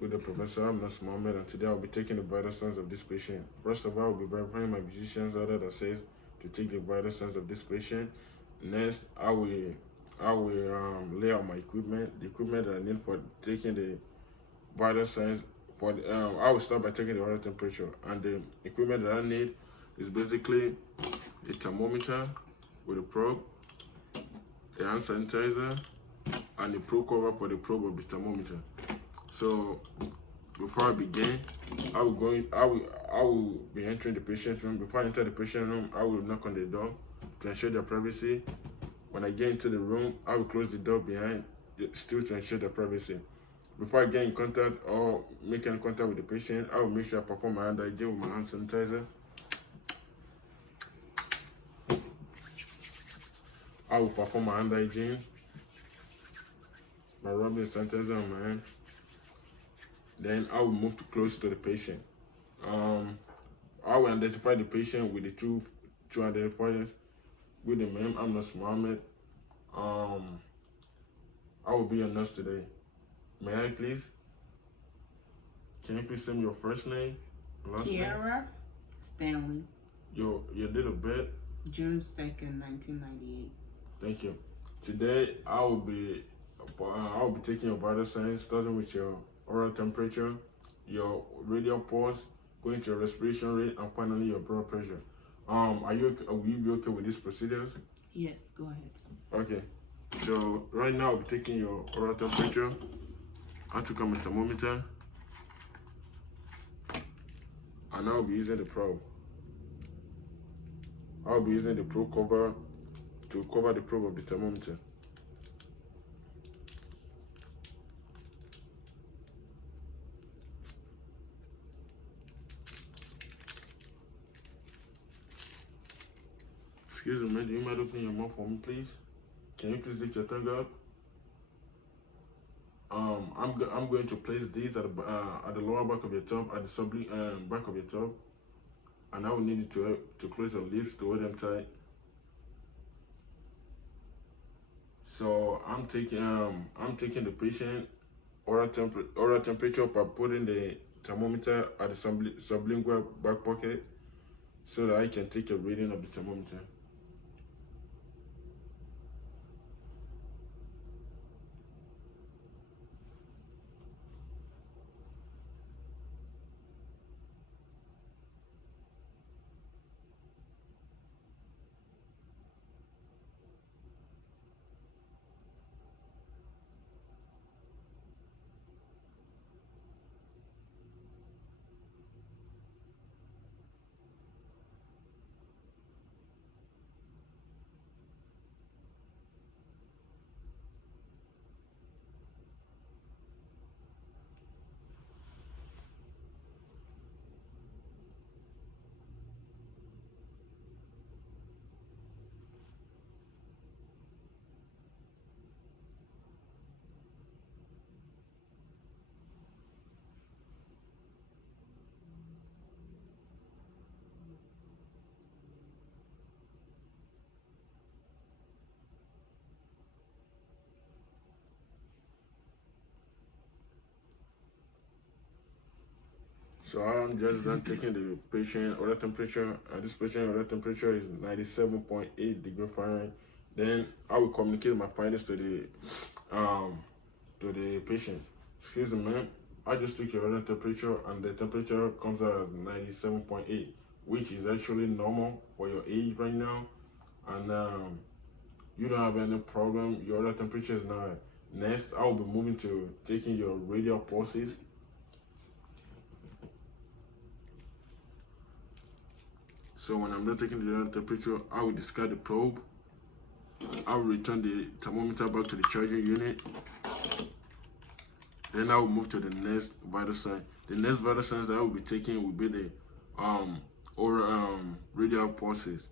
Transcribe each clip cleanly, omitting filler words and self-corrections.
with the professor. I'm Muhammed, and today I'll be taking the vital signs of this patient. First of all, I'll be verifying my physician's order that says to take the vital signs of this patient. Next, I will lay out my equipment, the equipment that I need for taking the vital signs. I will start by taking the oral temperature, and the equipment that I need is basically a thermometer with a probe, a hand sanitizer, and a probe cover for the probe of the thermometer. So before I begin, I will be entering the patient room. Before I enter the patient room, I will knock on the door to ensure their privacy. When I get into the room, I will close the door behind, still to ensure their privacy. Before I get in contact or make any contact with the patient, I will make sure I perform my hand hygiene with my hand sanitizer. I will perform my hand hygiene by rubbing sanitizer on my hand. Then I will move to close to the patient. I will identify the patient with the two identifiers. With the name, I'm Muhammed. I will be your nurse today. May I please? Can you please tell me your first name, last name? Kiara Stanley. Your date of birth? June 2nd, 1998. Thank you. Today I will be taking your vital signs, starting with your oral temperature, your radial pulse, going to your respiration rate, and finally your blood pressure. Will you be okay with these procedures? Yes, go ahead. Okay. So right now I'll be taking your oral temperature. I took out my thermometer, and I'll be using the probe. I'll be using the probe cover to cover the probe of the thermometer. Excuse me, do you mind opening your mouth for me, please? Can you please lift your tongue up? I'm going to place these at the lower back of your tongue, at the back of your tongue, and I will need you to close your lips to hold them tight. So I'm taking the patient oral temperature by putting the thermometer at the sublingual back pocket so that I can take a reading of the thermometer. So I'm just done taking the patient oral temperature. This patient oral temperature is 97.8 degree Fahrenheit. Then I will communicate my findings to the patient. Excuse me, ma'am. I just took your oral temperature, and the temperature comes out as 97.8, which is actually normal for your age right now. And you don't have any problem. Your oral temperature is now. Next, I will be moving to taking your radial pulses. So when I'm done taking the oral temperature, I will discard the probe. I will return the thermometer back to the charging unit. Then I will move to the next vital sign. The next vital signs that I will be taking will be the radial pulses.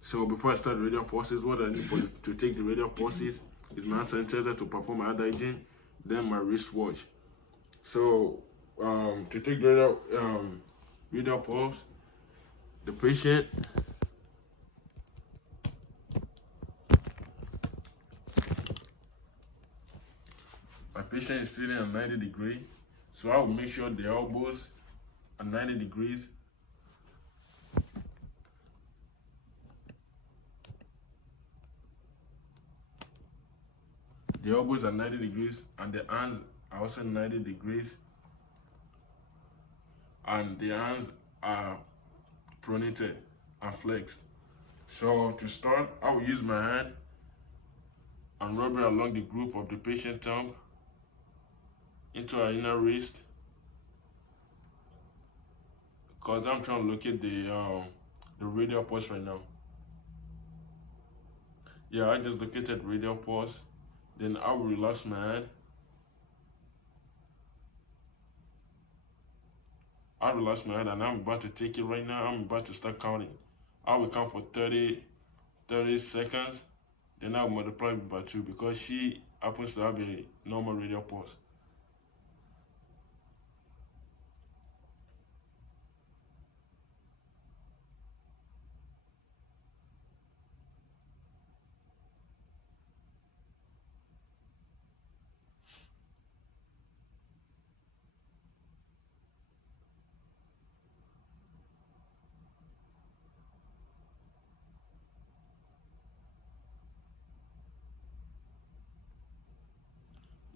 So before I start the radial pulses, what I need to take the radial pulses is my hand sanitizer to perform my hand hygiene, then my wristwatch. So to take the radial pulse, the patient my patient is sitting at 90 degrees. So I will make sure the elbows are 90 degrees. The elbows are 90 degrees and the hands are also 90 degrees. And the hands are pronated and flexed. So to start, I will use my hand and rub it along the groove of the patient's thumb into our inner wrist, because I'm trying to locate the radial pulse right now. Yeah, I just located radial pulse. Then I will relax my hand. I relax my hand and I'm about to take it right now. I'm about to start counting. I will count for 30 seconds. Then I will multiply it by 2 because she happens to have a normal radial pulse.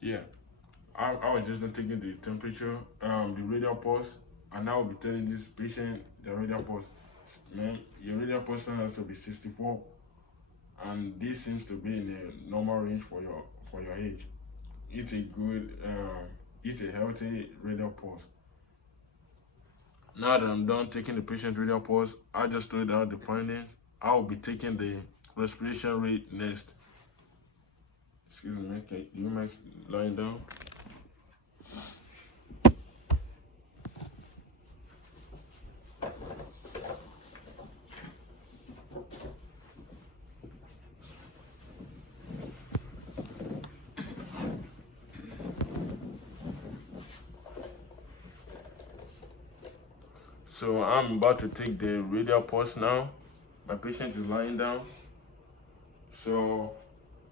Yeah, I was just taking the temperature, the radial pulse, and I will be telling this patient the radial pulse. Man, your radial pulse has to be 64, and this seems to be in a normal range for your age. It's a good, it's a healthy radial pulse. Now that I'm done taking the patient's radial pulse, I just told out the findings. I will be taking the respiration rate next. Excuse me, do you mind lying down? So I'm about to take the radial pulse now. My patient is lying down. So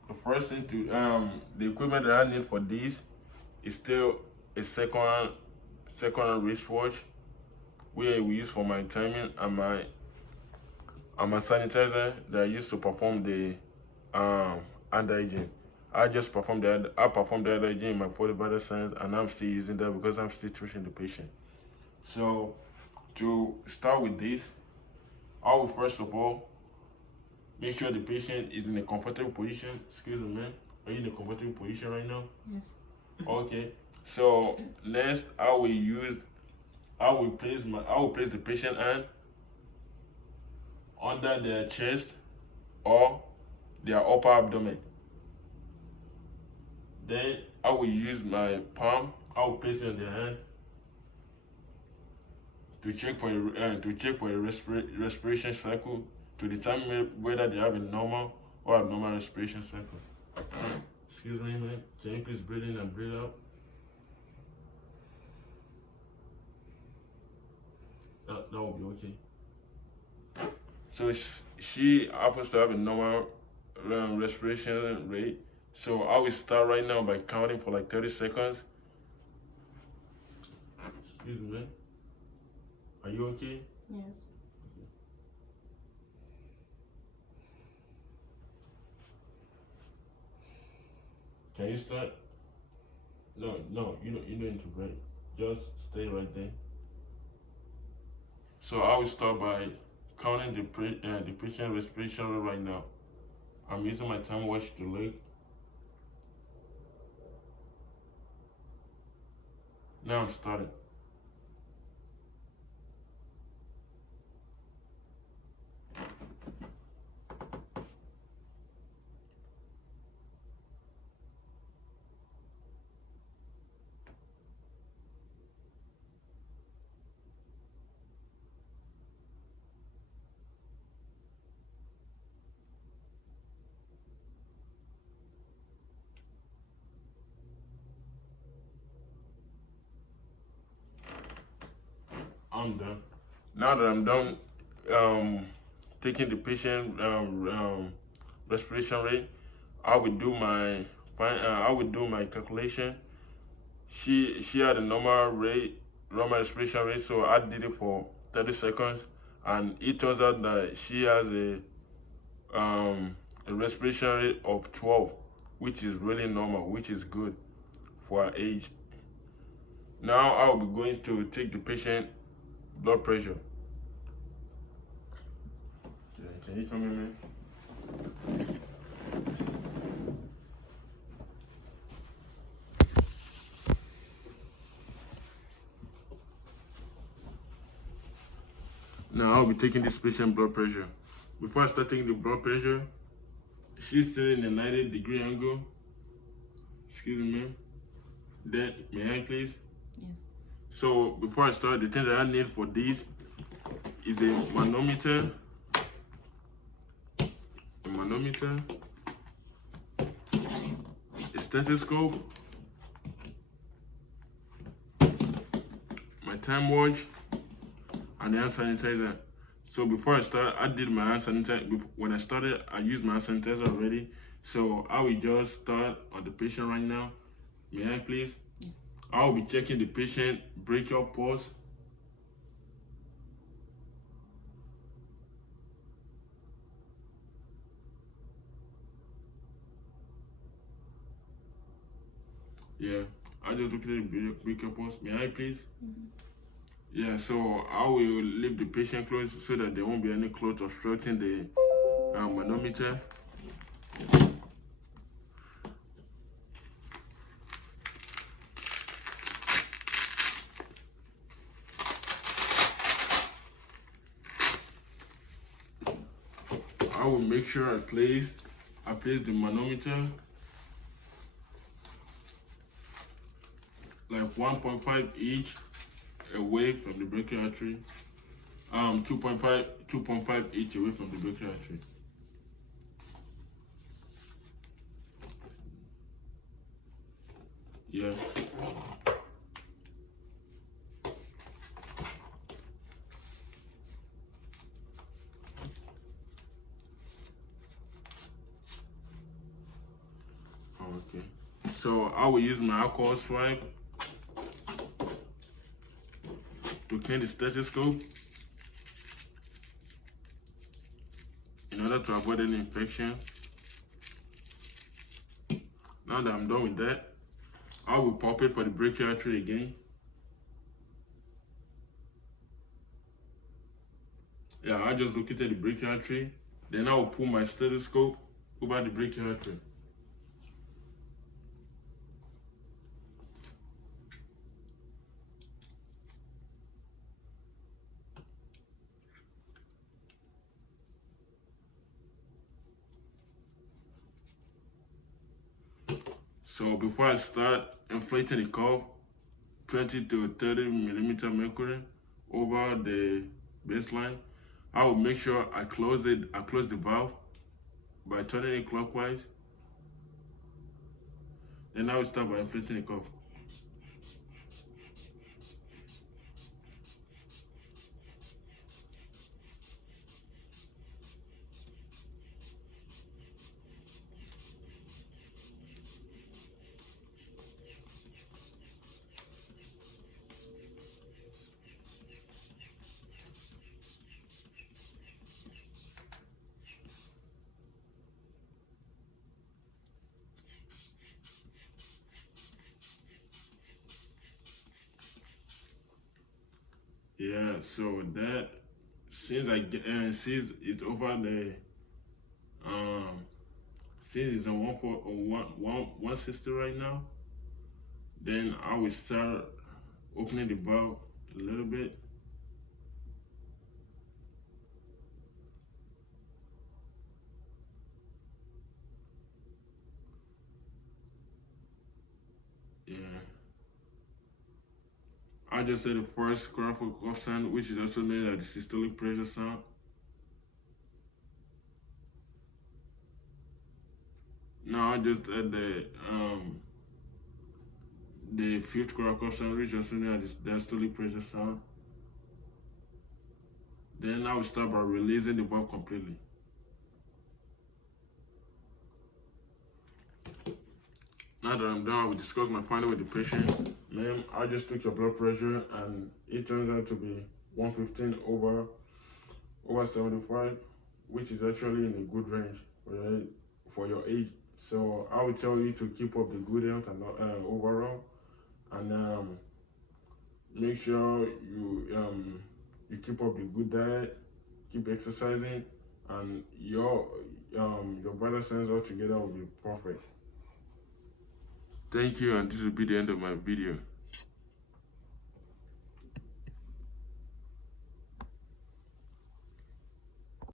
the first thing to the equipment that I need for this is still a second wristwatch, where we use for my timing and my sanitizer that I use to perform the hand hygiene. I performed the hand hygiene in my 40 vital signs, and I'm still using that because I'm still treating the patient. So to start with this, I will first of all make sure the patient is in a comfortable position. Excuse me, man. Are you in a comfortable position right now? Yes. Okay. So next, I will place the patient hand under their chest or their upper abdomen. Then I will use my palm. I will place it on their hand to check for a respiration cycle, to determine whether they have a normal or abnormal respiration cycle. Excuse me, man. Can you please breathe in and breathe out? That will be okay. So she happens to have a normal respiration rate. So I will start right now by counting for like 30 seconds. Excuse me, man. Are you okay? Yes. Can you start? No, you don't need to break. Just stay right there. So I will start by counting the patient respiration rate right now. I'm using my time watch to look. Now I'm starting. I'm done. Now that I'm done taking the patient respiration rate, I would do my calculation she had a normal respiration rate, so I did it for 30 seconds, and it turns out that she has a respiration rate of 12, which is really normal, which is good for her age. Now I'll be going to take the patient blood pressure. Can you come in, man? Now I'll be taking this patient blood pressure. Before I start taking the blood pressure, she's still in a 90-degree angle. Excuse me, ma'am. Then, may I please? Yes. So before I start, the thing that I need for this is a manometer, a stethoscope, my time watch, and the hand sanitizer. So before I start, I did my hand sanitizer. When I started, I used my hand sanitizer already. So I will just start on the patient right now. May I please? I will be checking the patient brachial pulse. Yeah, I just looked at the brachial pulse. May I please? Yeah, so I will leave the patient close so that there won't be any clot obstructing the manometer. I will make sure I place the manometer like 1.5 each away from the brachial artery. 2.5 each away from the brachial artery. Yeah. Okay. So I will use my alcohol swipe to clean the stethoscope in order to avoid any infection. Now that I'm done with that, I will pump it for the brachial artery again. Yeah, I just located the brachial artery. Then I will pull my stethoscope over the brachial artery. So before I start inflating the cuff, 20 to 30 millimeter mercury over the baseline, I will make sure I close the valve by turning it clockwise. Then I will start by inflating the cuff. Yeah, so that since since it's over the since it's on 160 right now, then I will start opening the valve a little bit. Yeah. I just say the first critical cough sound, which is also known as the systolic pressure sound. Now I just add the fifth critical sound, which is also known as the diastolic pressure sound. Then I will start by releasing the valve completely. Now that I'm done, I will discuss my finding with the patient. Ma'am, I just took your blood pressure and it turns out to be 115 over 75, which is actually in a good range for your age. So I would tell you to keep up the good health and overall, and make sure you keep up the good diet, keep exercising, and your vital signs altogether will be perfect. Thank you, and this will be the end of my video.